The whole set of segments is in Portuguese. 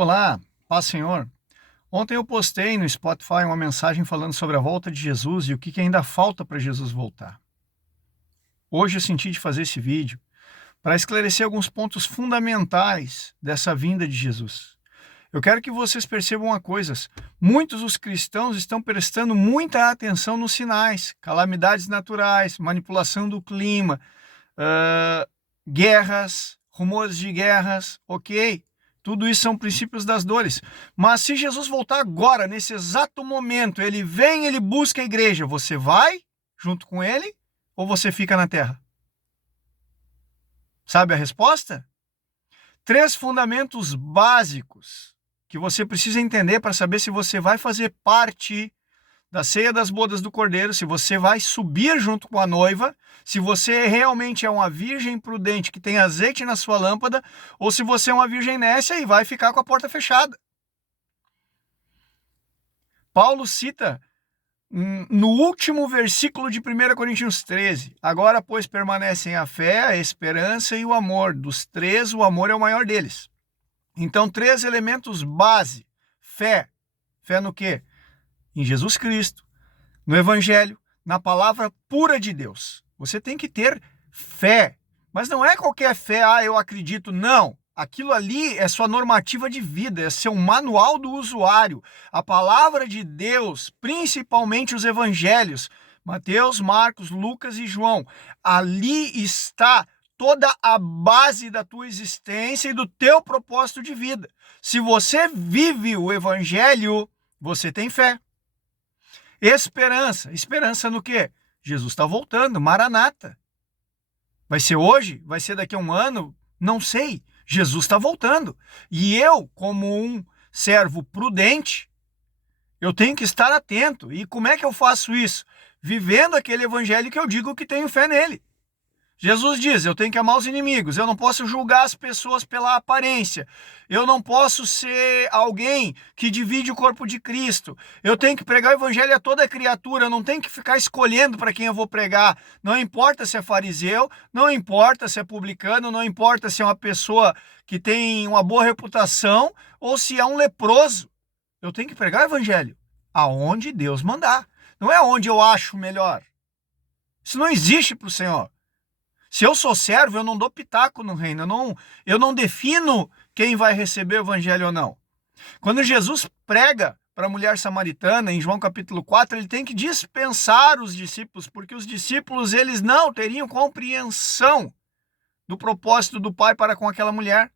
Olá, paz Senhor. Ontem eu postei no Spotify uma mensagem falando sobre a volta de Jesus e o que ainda falta para Jesus voltar. Hoje eu senti de fazer esse vídeo para esclarecer alguns pontos fundamentais dessa vinda de Jesus. Eu quero que vocês percebam uma coisa: muitos dos cristãos estão prestando muita atenção nos sinais, calamidades naturais, manipulação do clima, guerras, rumores de guerras, ok? Tudo isso são princípios das dores. Mas se Jesus voltar agora, nesse exato momento, ele vem, ele busca a igreja, você vai junto com ele ou você fica na terra? Sabe a resposta? 3 fundamentos básicos que você precisa entender para saber se você vai fazer parte da ceia das bodas do Cordeiro, se você vai subir junto com a noiva, se você realmente é uma virgem prudente que tem azeite na sua lâmpada, ou se você é uma virgem nécia e vai ficar com a porta fechada. Paulo cita no último versículo de 1 Coríntios 13, agora, pois, permanecem a fé, a esperança e o amor. Dos 3, o amor é o maior deles. Então, 3 elementos base. Fé. Fé no quê? Em Jesus Cristo, no Evangelho, na palavra pura de Deus. Você tem que ter fé, mas não é qualquer fé, eu acredito, não. Aquilo ali é sua normativa de vida, é seu manual do usuário. A palavra de Deus, principalmente os evangelhos, Mateus, Marcos, Lucas e João, ali está toda a base da tua existência e do teu propósito de vida. Se você vive o evangelho, você tem fé. Esperança. Esperança no quê? Jesus está voltando, Maranata. Vai ser hoje? Vai ser daqui a um ano? Não sei. Jesus está voltando. E eu, como um servo prudente, eu tenho que estar atento. E como é que eu faço isso? Vivendo aquele evangelho que eu digo que tenho fé nele. Jesus diz, eu tenho que amar os inimigos, eu não posso julgar as pessoas pela aparência, eu não posso ser alguém que divide o corpo de Cristo, eu tenho que pregar o evangelho a toda criatura, eu não tenho que ficar escolhendo para quem eu vou pregar, não importa se é fariseu, não importa se é publicano, não importa se é uma pessoa que tem uma boa reputação ou se é um leproso, eu tenho que pregar o evangelho aonde Deus mandar, não é onde eu acho melhor. Isso não existe para o Senhor. Se eu sou servo, eu não dou pitaco no reino, eu não defino quem vai receber o evangelho ou não. Quando Jesus prega para a mulher samaritana, em João capítulo 4, ele tem que dispensar os discípulos, porque os discípulos eles não teriam compreensão do propósito do Pai para com aquela mulher.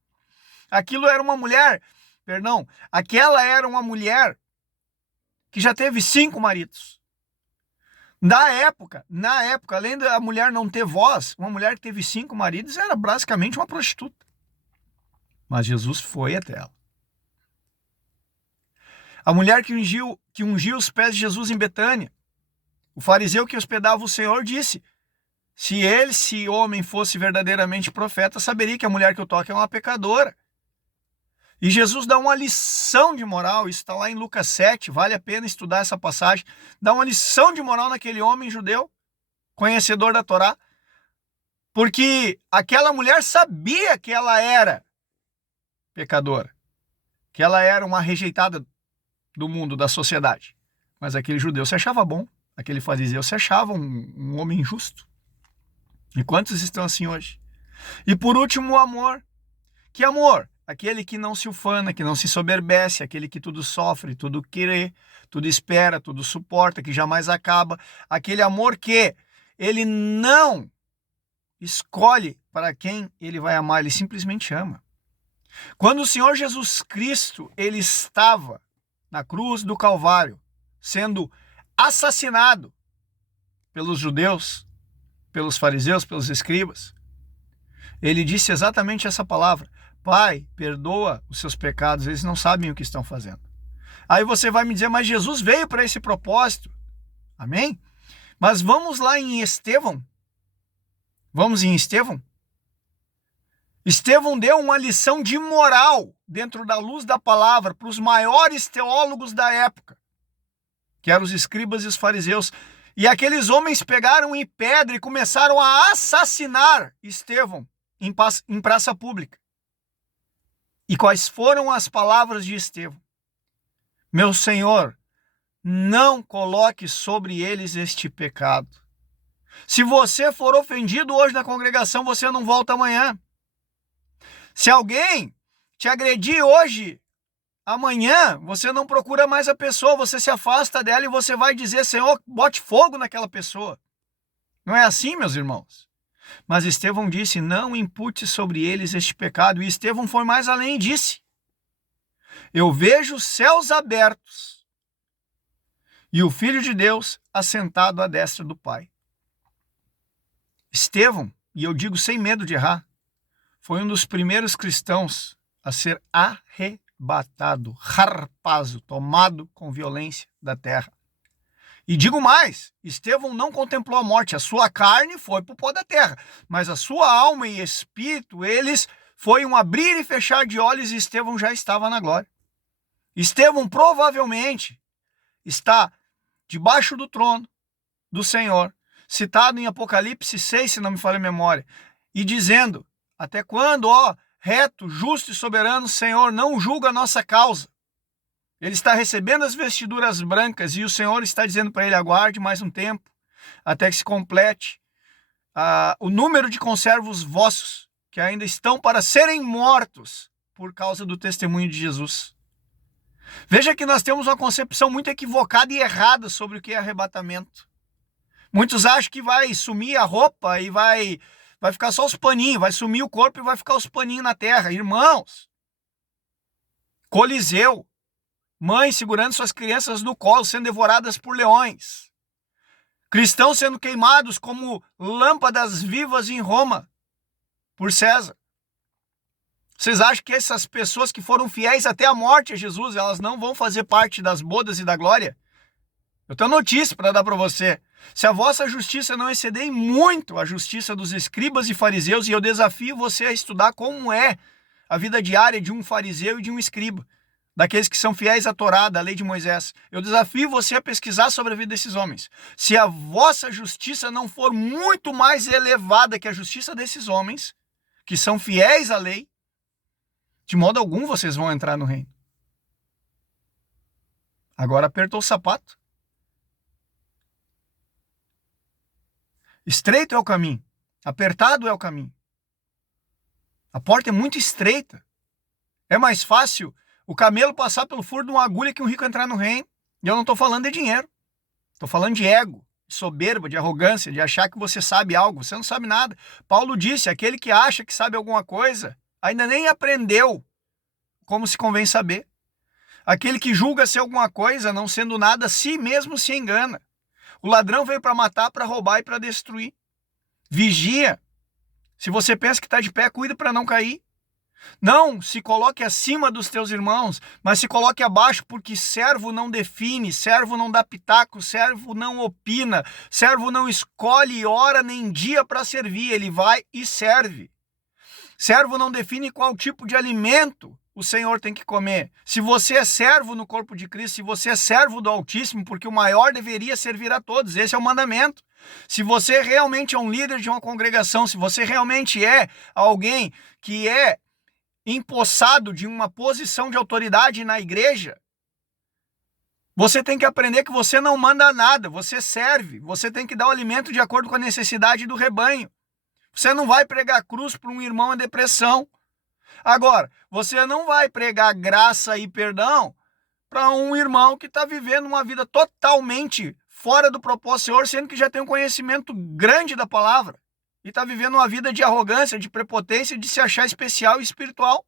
Aquela era uma mulher que já teve 5 maridos. Na época, além da mulher não ter voz, uma mulher que teve 5 maridos era basicamente uma prostituta. Mas Jesus foi até ela. A mulher que ungiu os pés de Jesus em Betânia, o fariseu que hospedava o Senhor disse, se homem fosse verdadeiramente profeta, saberia que a mulher que eu toco é uma pecadora. E Jesus dá uma lição de moral, isso está lá em Lucas 7, vale a pena estudar essa passagem, dá uma lição de moral naquele homem judeu, conhecedor da Torá, porque aquela mulher sabia que ela era pecadora, que ela era uma rejeitada do mundo, da sociedade. Mas aquele judeu se achava bom, aquele fariseu se achava um homem justo. E quantos estão assim hoje? E por último, o amor. Que amor? Aquele que não se ufana, que não se soberbece, aquele que tudo sofre, tudo crê, tudo espera, tudo suporta, que jamais acaba. Aquele amor que ele não escolhe para quem ele vai amar, ele simplesmente ama. Quando o Senhor Jesus Cristo, ele estava na cruz do Calvário, sendo assassinado pelos judeus, pelos fariseus, pelos escribas, ele disse exatamente essa palavra: Pai, perdoa os seus pecados, eles não sabem o que estão fazendo. Aí você vai me dizer, mas Jesus veio para esse propósito. Amém? Mas vamos lá em Estevão. Vamos em Estevão? Estevão deu uma lição de moral dentro da luz da palavra para os maiores teólogos da época, que eram os escribas e os fariseus. E aqueles homens pegaram em pedra e começaram a assassinar Estevão em praça pública. E quais foram as palavras de Estevão? Meu Senhor, não coloque sobre eles este pecado. Se você for ofendido hoje na congregação, você não volta amanhã. Se alguém te agredir hoje, amanhã, você não procura mais a pessoa, você se afasta dela e você vai dizer, Senhor, bote fogo naquela pessoa. Não é assim, meus irmãos? Mas Estevão disse, não impute sobre eles este pecado. E Estevão foi mais além e disse, eu vejo os céus abertos e o Filho de Deus assentado à destra do Pai. Estevão, e eu digo sem medo de errar, foi um dos primeiros cristãos a ser arrebatado, harpazo, tomado com violência da terra. E digo mais, Estevão não contemplou a morte, a sua carne foi para o pó da terra, mas a sua alma e espírito, eles foi um abrir e fechar de olhos e Estevão já estava na glória. Estevão provavelmente está debaixo do trono do Senhor, citado em Apocalipse 6, se não me falha a memória, e dizendo, até quando, ó, reto, justo e soberano Senhor, não julga a nossa causa. Ele está recebendo as vestiduras brancas e o Senhor está dizendo para ele, aguarde mais um tempo, até que se complete o número de conservos vossos, que ainda estão para serem mortos por causa do testemunho de Jesus. Veja que nós temos uma concepção muito equivocada e errada sobre o que é arrebatamento. Muitos acham que vai sumir a roupa e vai ficar só os paninhos, vai sumir o corpo e vai ficar os paninhos na terra. Irmãos, Coliseu, mães segurando suas crianças no colo, sendo devoradas por leões. Cristãos sendo queimados como lâmpadas vivas em Roma, por César. Vocês acham que essas pessoas que foram fiéis até a morte a Jesus, elas não vão fazer parte das bodas e da glória? Eu tenho notícia para dar para você. Se a vossa justiça não exceder em muito a justiça dos escribas e fariseus, e eu desafio você a estudar como é a vida diária de um fariseu e de um escriba, daqueles que são fiéis à Torá, da lei de Moisés. Eu desafio você a pesquisar sobre a vida desses homens. Se a vossa justiça não for muito mais elevada que a justiça desses homens, que são fiéis à lei, de modo algum vocês vão entrar no reino. Agora apertou o sapato. Estreito é o caminho, apertado é o caminho. A porta é muito estreita. É mais fácil o camelo passar pelo furo de uma agulha que um rico entrar no reino. E eu não estou falando de dinheiro. Estou falando de ego, de soberba, de arrogância, de achar que você sabe algo. Você não sabe nada. Paulo disse, aquele que acha que sabe alguma coisa, ainda nem aprendeu como se convém saber. Aquele que julga ser alguma coisa, não sendo nada, si mesmo se engana. O ladrão veio para matar, para roubar e para destruir. Vigia. Se você pensa que está de pé, cuida para não cair. Não se coloque acima dos teus irmãos, mas se coloque abaixo, porque servo não define, servo não dá pitaco, servo não opina, servo não escolhe hora nem dia para servir, ele vai e serve. Servo não define qual tipo de alimento o Senhor tem que comer. Se você é servo no corpo de Cristo, se você é servo do Altíssimo, porque o maior deveria servir a todos, esse é o mandamento. Se você realmente é um líder de uma congregação, se você realmente é alguém que é empossado de uma posição de autoridade na igreja, você tem que aprender que você não manda nada, você serve, você tem que dar o alimento de acordo com a necessidade do rebanho. Você não vai pregar cruz para um irmão em depressão. Agora, você não vai pregar graça e perdão para um irmão que está vivendo uma vida totalmente fora do propósito do Senhor, sendo que já tem um conhecimento grande da palavra. E está vivendo uma vida de arrogância, de prepotência, de se achar especial e espiritual.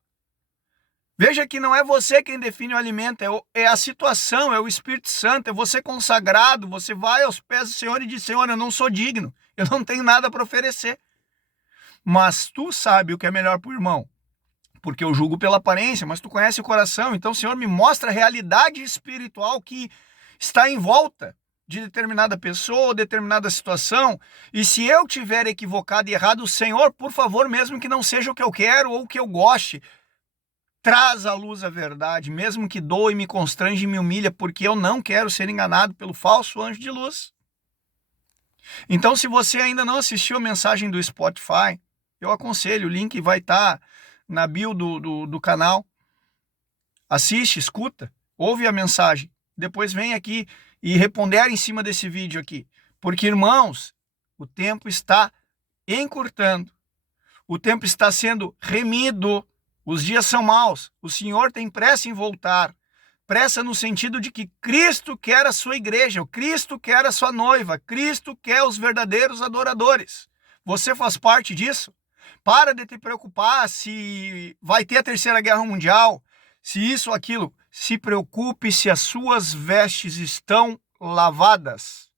Veja que não é você quem define o alimento, é a situação, é o Espírito Santo, é você consagrado, você vai aos pés do Senhor e diz, Senhor, eu não sou digno, eu não tenho nada para oferecer. Mas tu sabe o que é melhor para o irmão, porque eu julgo pela aparência, mas tu conhece o coração, então, Senhor, me mostra a realidade espiritual que está em volta de determinada pessoa ou determinada situação, e se eu tiver equivocado e errado, Senhor, por favor, mesmo que não seja o que eu quero ou o que eu goste, traz à luz a verdade, mesmo que doe, me constrange e me humilha, porque eu não quero ser enganado pelo falso anjo de luz. Então, se você ainda não assistiu a mensagem do Spotify, eu aconselho, o link vai estar na bio do canal. Assiste, escuta, ouve a mensagem. Depois vem aqui e responder em cima desse vídeo aqui. Porque, irmãos, o tempo está encurtando. O tempo está sendo remido. Os dias são maus. O Senhor tem pressa em voltar. Pressa no sentido de que Cristo quer a sua igreja, o Cristo quer a sua noiva, Cristo quer os verdadeiros adoradores. Você faz parte disso? Para de te preocupar se vai ter a Terceira Guerra Mundial, se isso ou aquilo. Se preocupe se as suas vestes estão lavadas.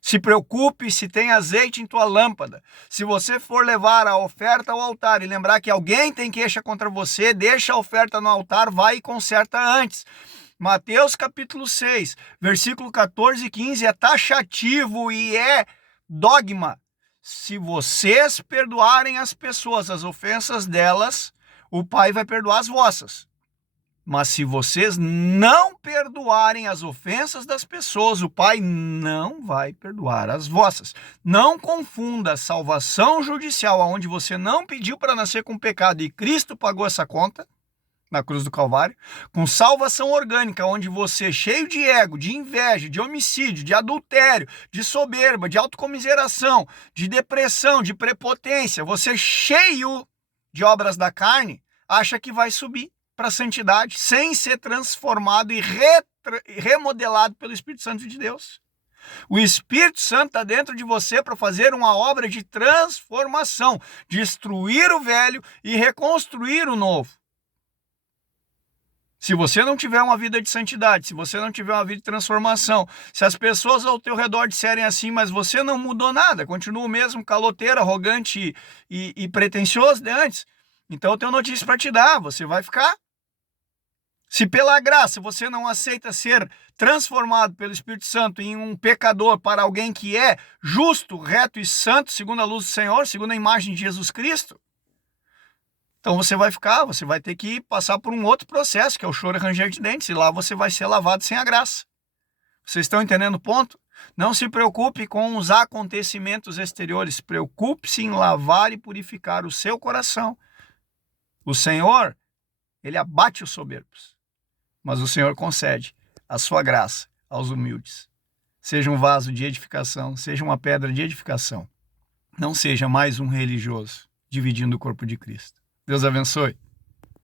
Se preocupe se tem azeite em tua lâmpada. Se você for levar a oferta ao altar e lembrar que alguém tem queixa contra você, deixa a oferta no altar, vai e conserta antes. Mateus capítulo 6, versículo 14 e 15 é taxativo e é dogma. Se vocês perdoarem as pessoas as ofensas delas, o Pai vai perdoar as vossas. Mas se vocês não perdoarem as ofensas das pessoas, o Pai não vai perdoar as vossas. Não confunda a salvação judicial, onde você não pediu para nascer com pecado e Cristo pagou essa conta na cruz do Calvário, com salvação orgânica, onde você, cheio de ego, de inveja, de homicídio, de adultério, de soberba, de autocomiseração, de depressão, de prepotência, você cheio de obras da carne, acha que vai subir para a santidade, sem ser transformado e remodelado pelo Espírito Santo de Deus. O Espírito Santo está dentro de você para fazer uma obra de transformação, destruir o velho e reconstruir o novo. Se você não tiver uma vida de santidade, se você não tiver uma vida de transformação, se as pessoas ao teu redor disserem assim, mas você não mudou nada, continua o mesmo caloteiro, arrogante e pretensioso de antes, então eu tenho notícia para te dar, você vai ficar. Se pela graça você não aceita ser transformado pelo Espírito Santo em um pecador para alguém que é justo, reto e santo, segundo a luz do Senhor, segundo a imagem de Jesus Cristo, então você vai ficar, você vai ter que passar por um outro processo, que é o choro e ranger de dentes, e lá você vai ser lavado sem a graça. Vocês estão entendendo o ponto? Não se preocupe com os acontecimentos exteriores, preocupe-se em lavar e purificar o seu coração. O Senhor, Ele abate os soberbos, mas o Senhor concede a sua graça aos humildes. Seja um vaso de edificação, seja uma pedra de edificação. Não seja mais um religioso dividindo o corpo de Cristo. Deus abençoe.